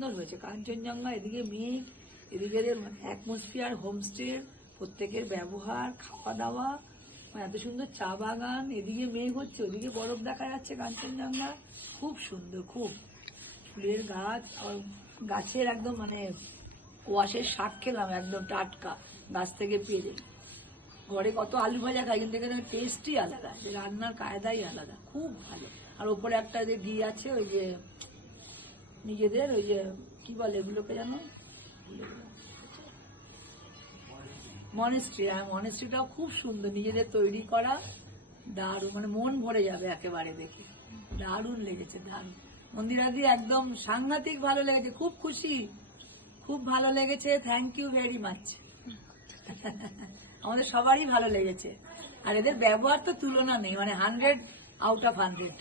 সুন্দর হয়েছে কাঞ্চনজঙ্ঘা, এদিকে মেঘ, এদিকে অ্যাটমসফিয়ার, হোমস্টে, প্রত্যেকের ব্যবহার, খাওয়া দাওয়া, এত সুন্দর চা বাগান, এদিকে মেঘ হচ্ছে, ওদিকে বরফ দেখা যাচ্ছে কাঞ্চনজঙ্ঘা, খুব সুন্দর, খুব ফুলের গাছ, আর গাছের একদম ওয়াশের শাক খেলাম একদম টাটকা গাছ থেকে পেরে। ঘরে কত আলু ভাজা খাই, কিন্তু এখানে টেস্টই আলাদা, রান্নার কায়দাই আলাদা, খুব ভালো। আর ওপরে একটা যে ঘি আছে, ওই যে নিজেদের ওই যে কি বলে এগুলোকে জানো, মনেস্ট্রি। হ্যাঁ, মনেস্ট্রিটাও খুব সুন্দর, নিজেদের তৈরি করা, দারুণ, মন ভরে যাবে একেবারে দেখে, দারুণ লেগেছে, দারুণ। মন্দিরাদি একদম সাংঘাতিক ভালো লেগেছে, খুব খুশি, খুব ভালো লেগেছে, থ্যাংক ইউ ভেরি মাচ। আমাদের সবারই ভালো লেগেছে, আর এদের ব্যবহার তো তুলনা নেই, 100 আউট অফ 100।